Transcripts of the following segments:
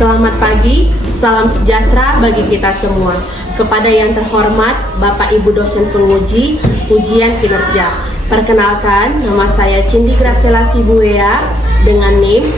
Selamat pagi, salam sejahtera bagi kita semua. Kepada yang terhormat Bapak Ibu dosen penguji ujian kinerja. Perkenalkan, nama saya Cindy Gracela Sibuea dengan NIM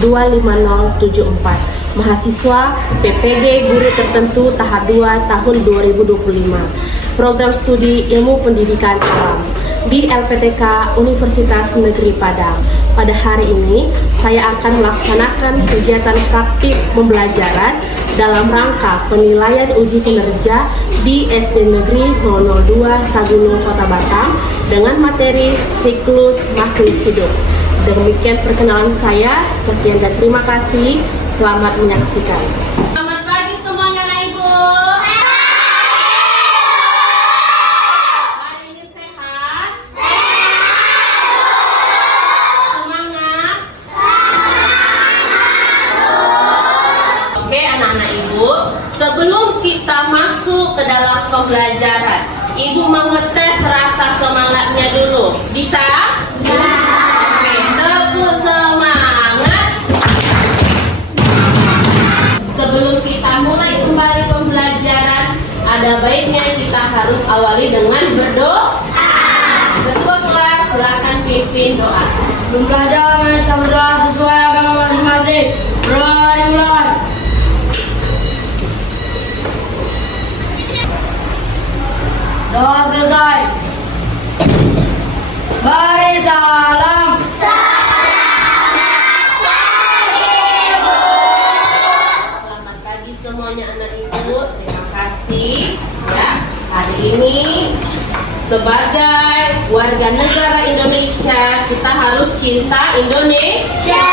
254-25074. Mahasiswa PPG Guru Tertentu tahap 2 tahun 2025. Program studi Ilmu Pendidikan Alam di LPTK Universitas Negeri Padang. Pada hari ini, saya akan melaksanakan kegiatan praktik pembelajaran dalam rangka penilaian uji kinerja di SD Negeri 002 Sagunung, Kota Batam dengan materi siklus makhluk hidup. Demikian perkenalan saya, sekian dan terima kasih. Selamat menyaksikan. Selamat pagi semuanya, anak ibu. Hari ini sehat? Semangat? Oke, anak-anak ibu, sebelum kita masuk ke dalam pembelajaran, ibu mau ngetes rasa semangatnya dulu. Bisa? Oke, tepuk semangat. Sebelum kita mulai kembali pembelajaran, ada baiknya kita harus awali dengan berdoa. Ketua kelas, silakan pimpin doa. Sebelum belajar, kita berdoa sesuai agama masing-masing. Dimulai. Doa selesai. Beri salam. Selamat pagi semuanya anak ibu. Terima kasih ya. Hari ini sebagai warga negara Indonesia, kita harus cinta Indonesia.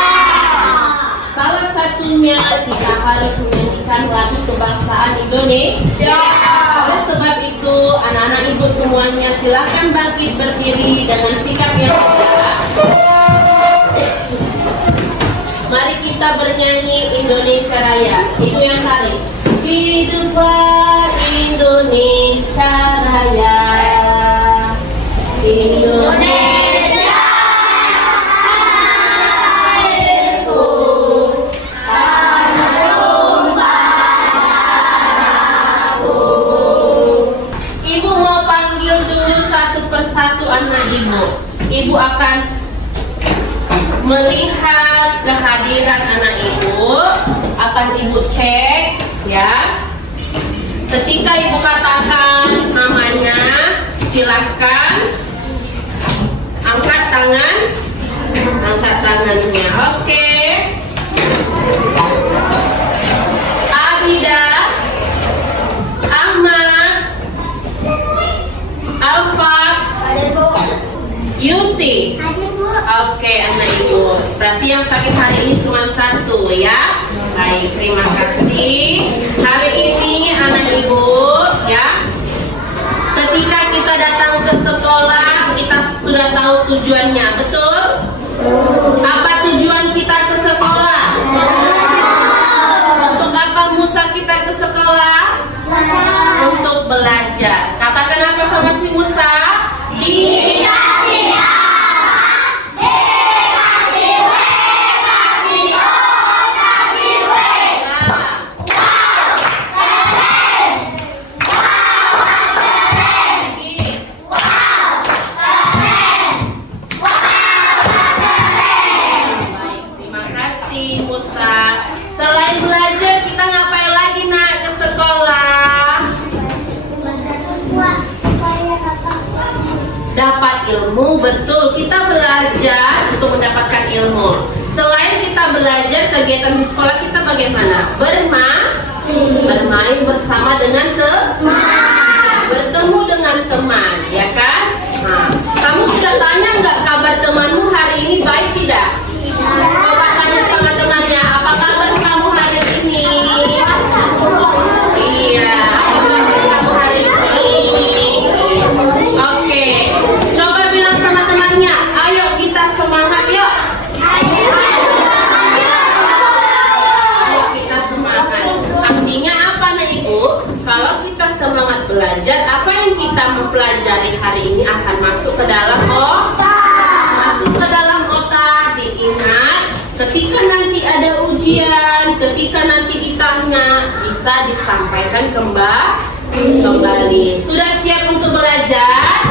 Salah satunya kita harus menyanyikan lagu kebangsaan Indonesia. Oleh sebab itu, anak-anak ibu semuanya silakan bangkit berdiri dengan sikap yang tegak. Mari kita bernyanyi Indonesia Raya. Itu yang kali. Hiduplah Indonesia Raya. Indonesia airku, tanah tumpah darahku. Ibu mau panggil dulu satu persatu anak ibu. Ibu akan melihat kehadiran anak ibu, akan ibu cek ya. Ketika ibu katakan namanya, silahkan angkat tangannya. Oke. Abida, Ahmad, Alfa, Yusi. Oke, anak ibu. Berarti yang sakit hari ini cuma satu ya. Baik, terima kasih. Hari ini anak ibu ya, ketika kita datang ke sekolah, kita sudah tahu tujuannya, betul? Apa tujuan kita ke sekolah? Untuk apa Musa kita ke sekolah? Untuk belajar. Katakan apa sama si Musa? Selain belajar, kita ngapain lagi nak ke sekolah? Dapat ilmu, betul. Kita belajar untuk mendapatkan ilmu. Selain kita belajar, kegiatan di sekolah kita bagaimana? Bermain bersama dengan teman, bertemu dengan teman, ya kan? Nah, kamu sudah tanya nggak kabar temanmu hari ini baik tidak? Coba tanya sama temannya, apa kabar kamu hari ini? Iya, apa kabar kamu hari ini? Oke, coba bilang sama temannya, ayo kita semangat yuk. Ayo kita semangat. Artinya apa nih ibu? Kalau kita semangat belajar, apa yang kita mempelajari hari ini akan masuk ke dalam otak. Masuk ke dalam otak, diingat. Ketika nanti ada ujian, bisa disampaikan kembali. Sudah siap untuk belajar?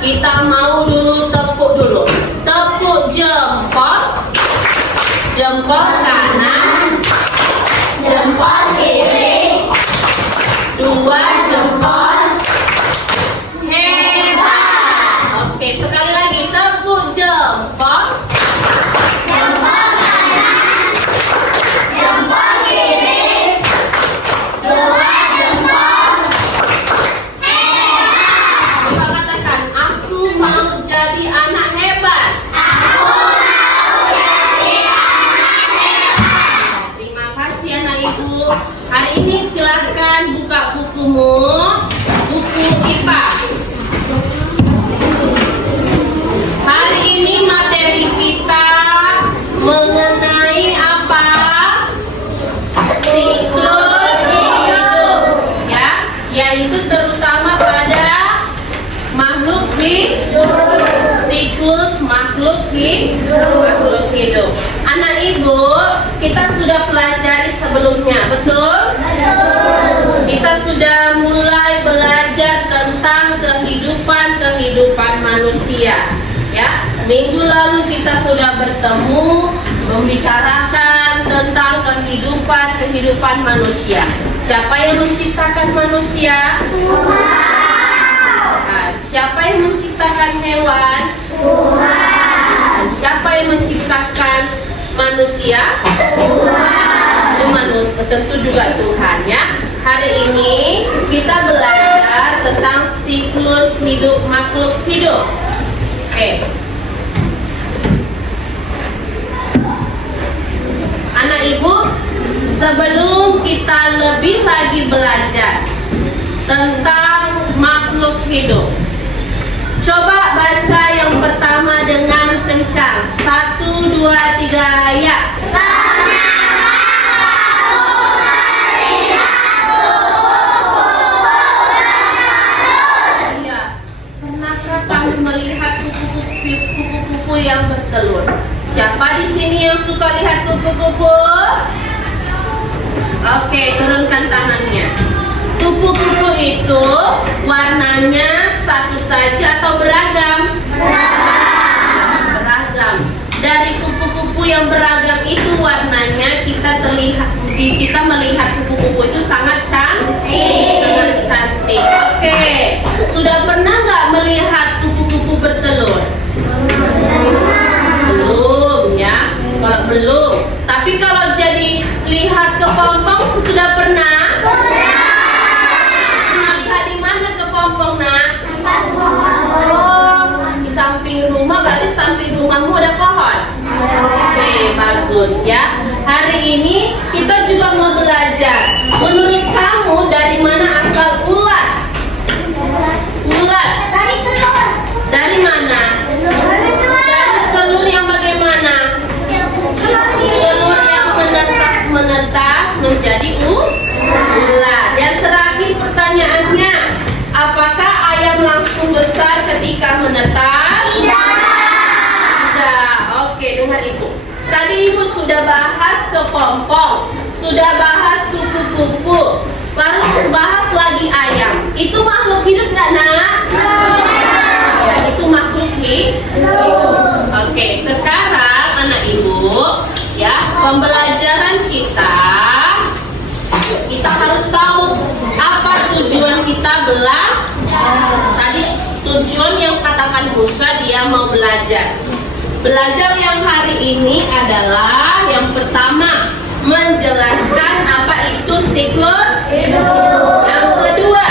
Kita mau dulu tepuk dulu. Tepuk jempol. Jempol kanan. Jempol kiri. Dua jempol. Hebat. Oke, sekali lagi tepuk jempol. Jempol kanan. Jempol kiri. Dua jempol. Hebat. Coba katakan, aku mau jadi anak hebat. Aku mau jadi anak hebat. Terima kasih anak ibu. Hari ini silahkan buka bukumu, buku IPA. Hari ini materi kita mengenai apa? Siklus hidup, ya, yaitu terutama pada makhluk hidup. Siklus makhluk hidup. Anak ibu, kita sudah pelajari sebelumnya, betul? Kita sudah mulai belajar tentang kehidupan manusia. Ya, minggu lalu kita sudah bertemu membicarakan tentang kehidupan manusia. Siapa yang menciptakan manusia? Tuhan. Siapa yang menciptakan hewan? Tuhan. Siapa yang menciptakan manusia? Tuhan. Tentu juga Tuhan, ya. Hari ini kita belajar tentang siklus hidup makhluk hidup. Oke. Anak ibu, sebelum kita lebih lagi belajar tentang makhluk hidup, coba baca yang pertama dengan kencang. 1, 2, 3, ya. Melihat kupu-kupu yang bertelur. Siapa di sini yang suka lihat kupu-kupu? Oke, turunkan tangannya. Kupu-kupu itu warnanya satu saja atau beragam? Beragam. Dari kupu-kupu yang beragam itu warnanya kita melihat kupu-kupu itu sangat cantik. Oke, sudah pernah nggak melihat kupu-kupu bertelur? Belum, ya. Kalau belum, tapi kalau jadi lihat kepompong sudah pernah? Lihat di mana kepompong, nak? Oh, di samping rumah. Berarti samping rumahmu ada pohon. Oke, bagus, ya. Hari ini kita juga mau belajar. Menurut kamu dari mana asal ulat? Ulat. Dari mana? Dari telur yang bagaimana? Telur yang menetas menjadi ulat. Yang terakhir pertanyaannya, apakah ayam langsung besar ketika menetas? Tidak. Oke, dengar ibu. Tadi ibu sudah bahas kepompong, sudah bahas kupu-kupu, baru bahas lagi ayam. Itu makhluk hidup nggak, nak? Ya, itu makhluk hidup. Oke, sekarang anak ibu, ya, pembelajaran kita harus tahu apa tujuan kita belajar. Tadi tujuan yang katakan Musa, dia mau belajar. Belajar yang hari ini adalah yang pertama, menjelaskan apa itu siklus hidup. Yang kedua,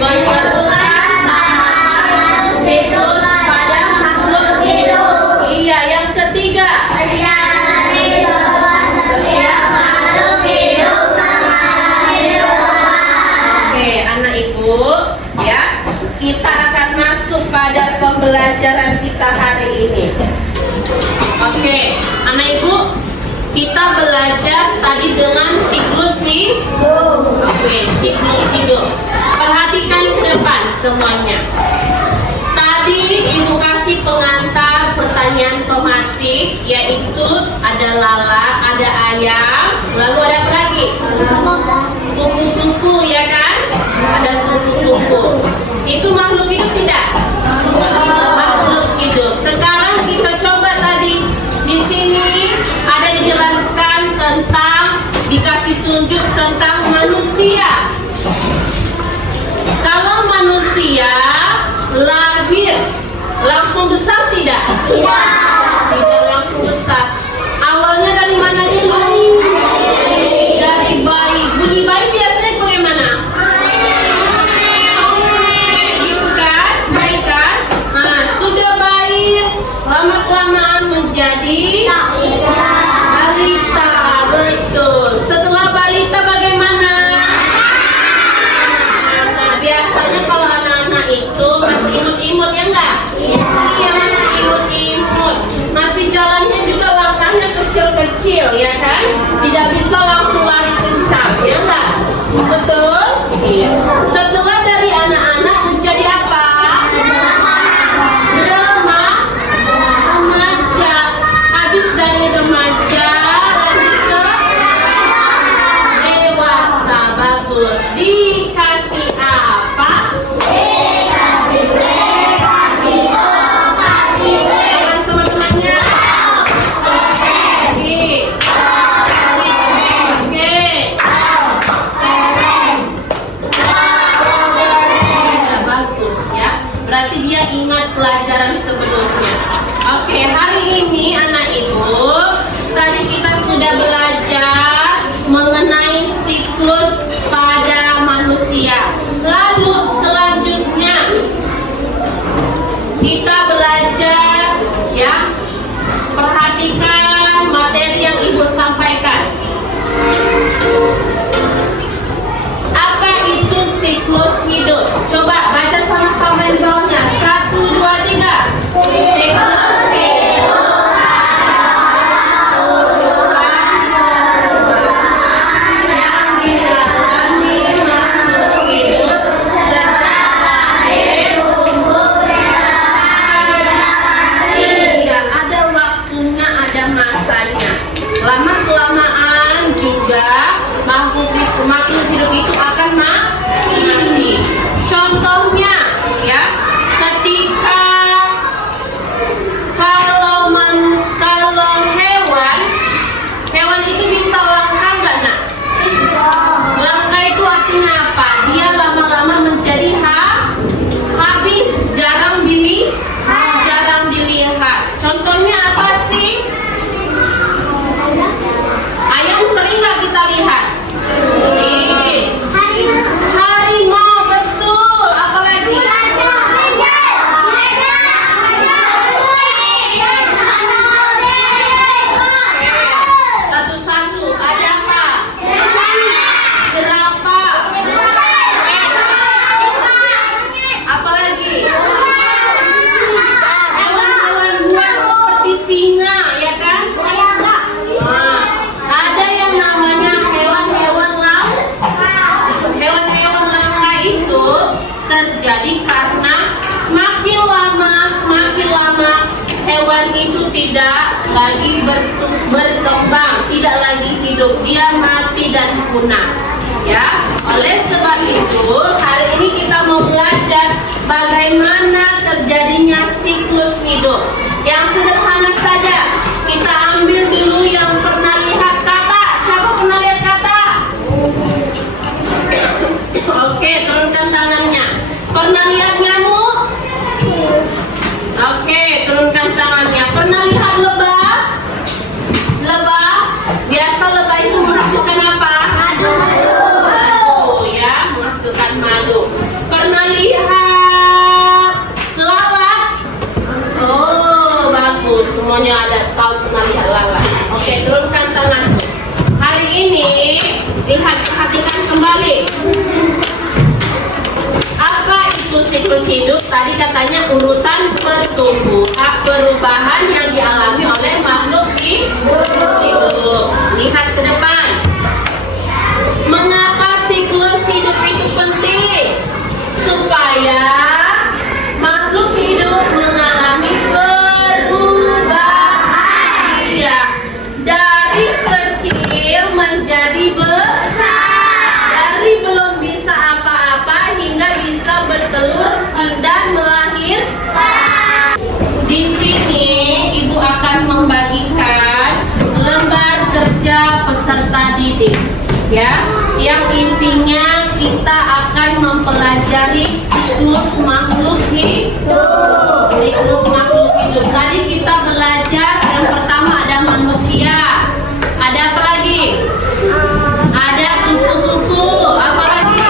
menjelaskan siklus pada makhluk hidup. Iya, yang ketiga, oke, anak ibu, ya, kita akan masuk pada pembelajaran kita hari ini. Oke, anak ibu, kita belajar tadi dengan siklus hidup. Oke, siklus hidup. Perhatikan ke depan semuanya. Tadi ibu kasih pengantar pertanyaan tematik, yaitu ada lalat, ada ayam, bertumbuh. Itu makhluk hidup tidak? Makhluk hidup. Sekarang kita coba tadi di sini ada dijelaskan tentang, dikasih tunjuk tentang manusia. Kalau manusia lahir langsung besar tidak? Tidak langsung besar. Awalnya dari mana dulu? Dari bayi. Bunyi bayi biasanya bagaimana? Gitu kan? Bayi kan? Nah, sudah bayi lama-kelamaan menjadi balita. Betul. Setelah balita bagaimana? Nah, biasanya kalau anak-anak itu masih imut-imut ya enggak? Iya, masih imut-imut. Masih jalannya juga langkahnya kecil-kecil ya kan? Tidak bisa langsung lari kencang ya enggak? Betul? Iya. Setelah dari anak-anak menjadi apa? Remaja. Habis dari remaja lanjut ke dewasa. Bagus. Dikasih apa? Teman sama temannya. Oke. Ya, bagus ya. Berarti dia ingat pelajaran sebelumnya. Oke, hari ini anak ibu, tadi kita sudah belajar mengenai siklus pada manusia. Lalu selanjutnya kita belajar ya, perhatikan materi yang ibu sampaikan. Apa itu siklus hidup? Coba baca sama-sama di bawahnya. 1, 2, 3. Siklus hidup yang dialami makhluk hidup sejak lahir. Iya, ada waktunya, ada masanya. Lama-kelamaan juga makhluk hidup itu akan mati. Contohnya ya, ketika kalau hewan itu bisa langka nggak nak? Langka itu artinya apa? Dia lama-lama menjadi habis, jarang dilihat. Contohnya apa sih? Ayam sering nggak kita lihat? Harimau, betul. Apalagi? Satu-satu. Ada apa? Jerapah. Apalagi? Hewan-hewan buas seperti singa, ya kan? Nah, ada yang namanya hewan-hewan laut. Hewan-hewan langka itu terjadi karena semakin lama hewan itu tidak lagi berkembang, tidak lagi hidup, dia mati dan punah. Ya, oleh sebab itu hari ini kita mau belajar bagaimana terjadinya siklus hidup. Yang sederhana saja, kita ambil dulu yang pernah lihat kata. Siapa pernah lihat kata? Oke, turunkan tangannya. Pernah lihat nyamuk? Oke, turunkan tangannya. Pernah lihat lebah? Lebah? Biasa lebah itu menghasilkan apa? Madu ya, menghasilkan madu. Pernah lihat lalat? Oh, bagus. Semuanya ada tahu pernah lihat lalat. Oke, turunkan tangan. Hari ini perhatikan kembali. Apa itu siklus hidup? Tadi katanya urutan perubahan yang dialami oleh makhluk hidup. Lihat ke depan. Mengapa siklus hidup itu penting? Supaya makhluk hidup mengalami perubahan. Iya, dari kecil menjadi besar, dari belum bisa apa-apa hingga bisa ya, yang isinya kita akan mempelajari siklus makhluk hidup. Siklus makhluk hidup. Tadi kita belajar yang pertama ada manusia. Ada apa lagi? Ada kupu-kupu. Apa lagi?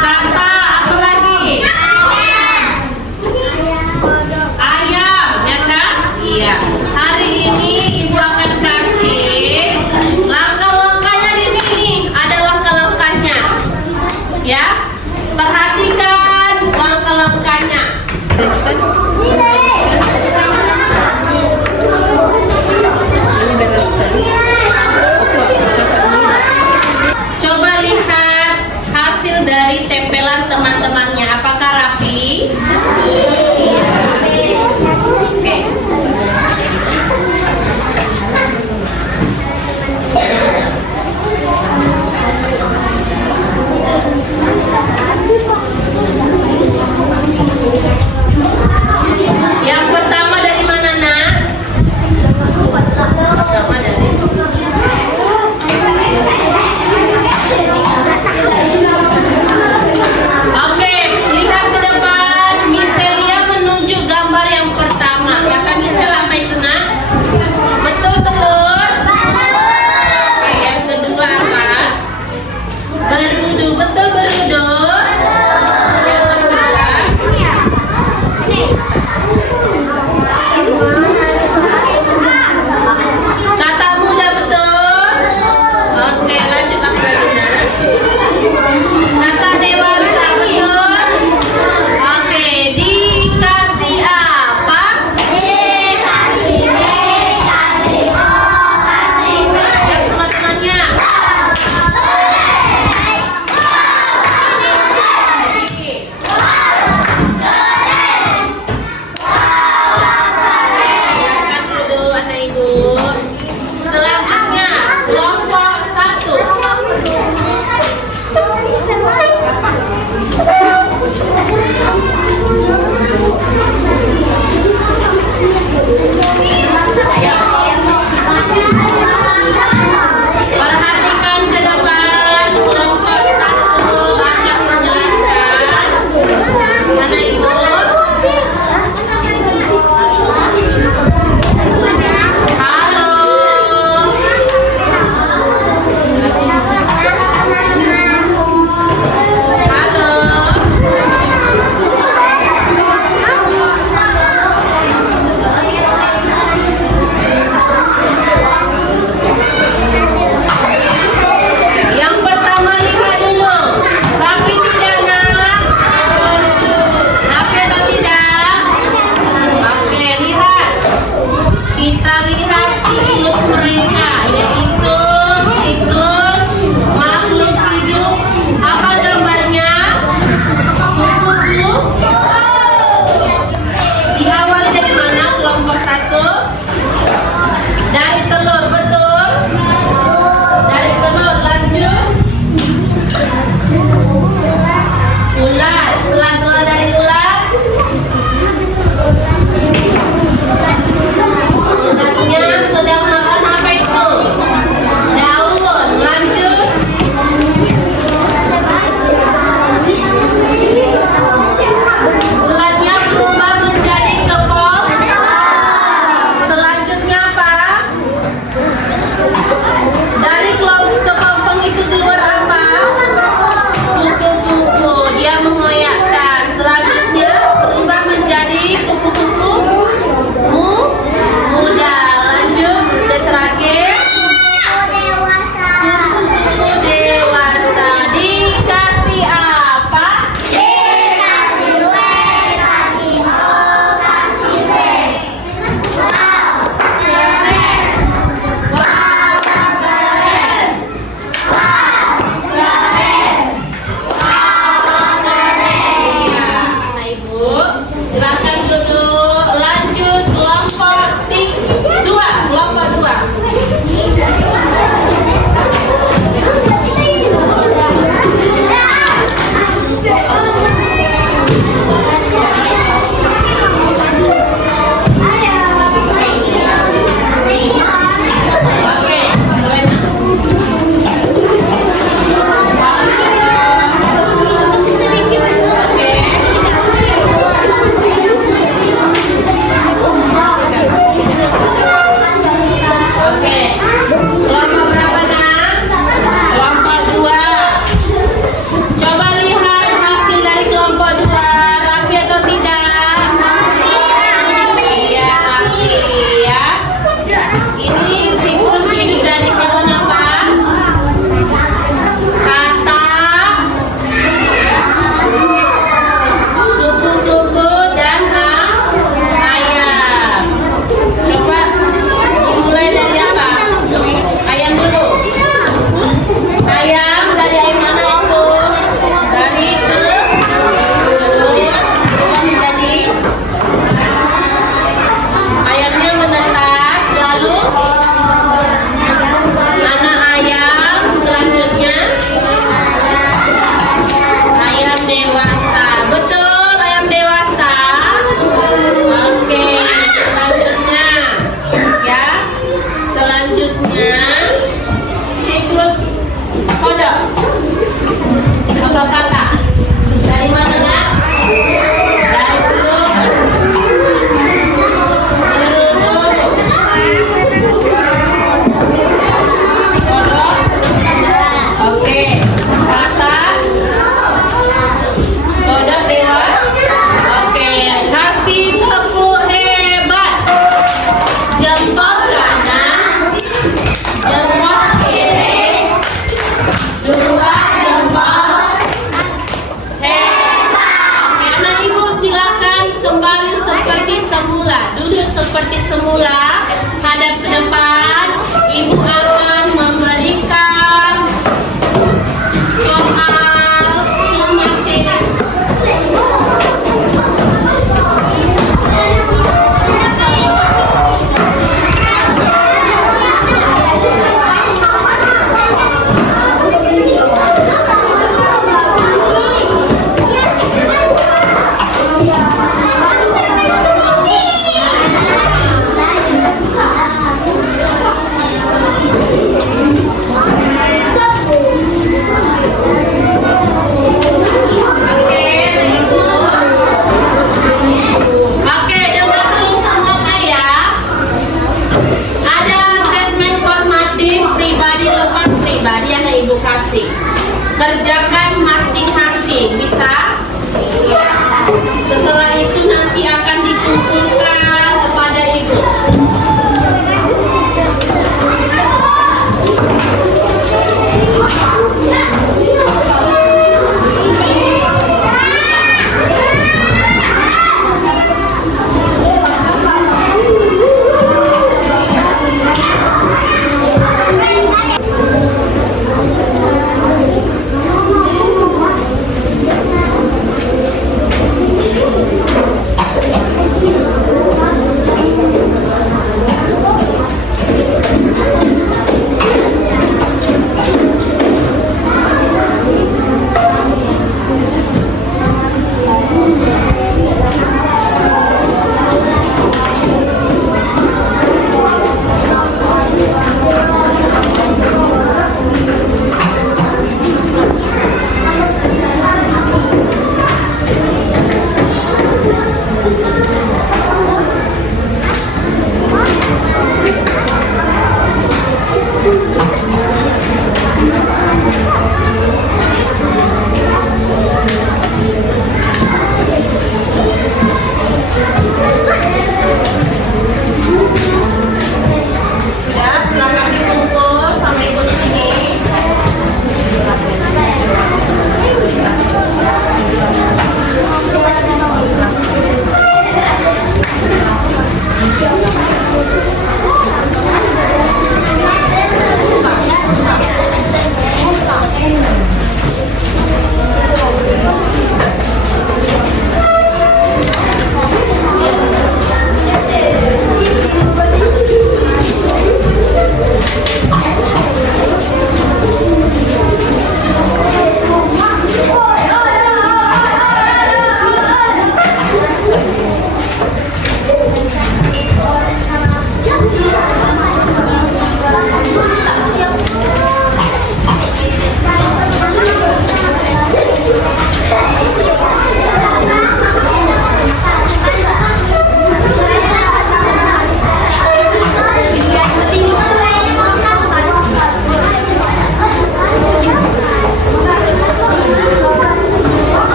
Kata. Apa lagi? Ayam, ya kan? Iya. Hari ini Ibu akan kasih langkah-langkahnya di sini. Ada langkah-langkahnya. Ya. Perhatikan langkah-langkahnya.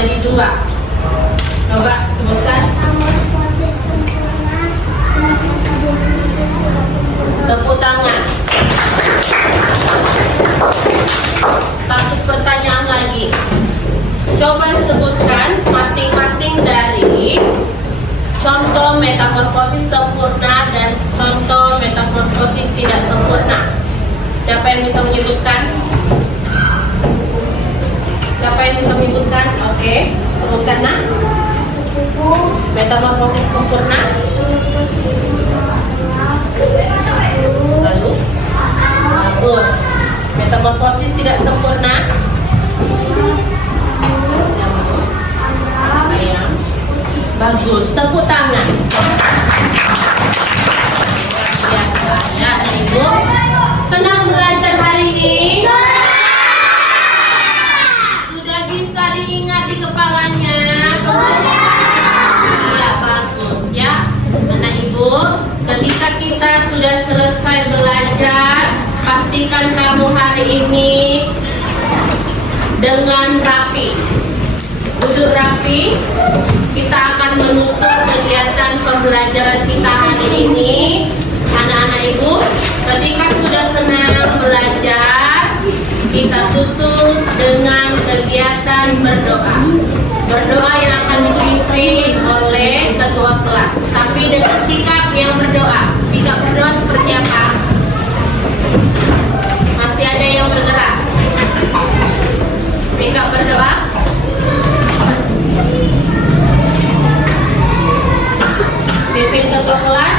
jadi 2. Coba sebutkan. Tepuk tangan. Satu pertanyaan lagi. Coba sebutkan masing-masing dari contoh metamorfosis sempurna dan contoh metamorfosis tidak sempurna. Siapa yang bisa menyebutkan? Siapa yang bisa menyebutkan? Oke, sebutkan nak. Metamorfosis sempurna. Lalu, bagus. Metamorfosis tidak sempurna. Ayam. Bagus. Tepuk tangan. Ya, Ibu. Senang belajar hari ini? Sudah bisa diingat di kepalanya? Ya, bagus ya. Anak Ibu, ketika kita sudah selesai belajar, pastikan kamu hari ini dengan rapi. Duduk rapi. Kita akan menutup kegiatan pembelajaran kita hari ini. Anak-anak Ibu, ketika sudah senang belajar, kita tutup dengan kegiatan berdoa. Berdoa yang akan dipimpin oleh ketua kelas, tapi dengan sikap yang berdoa. Sikap berdoa seperti apa? Masih ada yang bergerak? Sikap berdoa? Pimpin ketua kelas.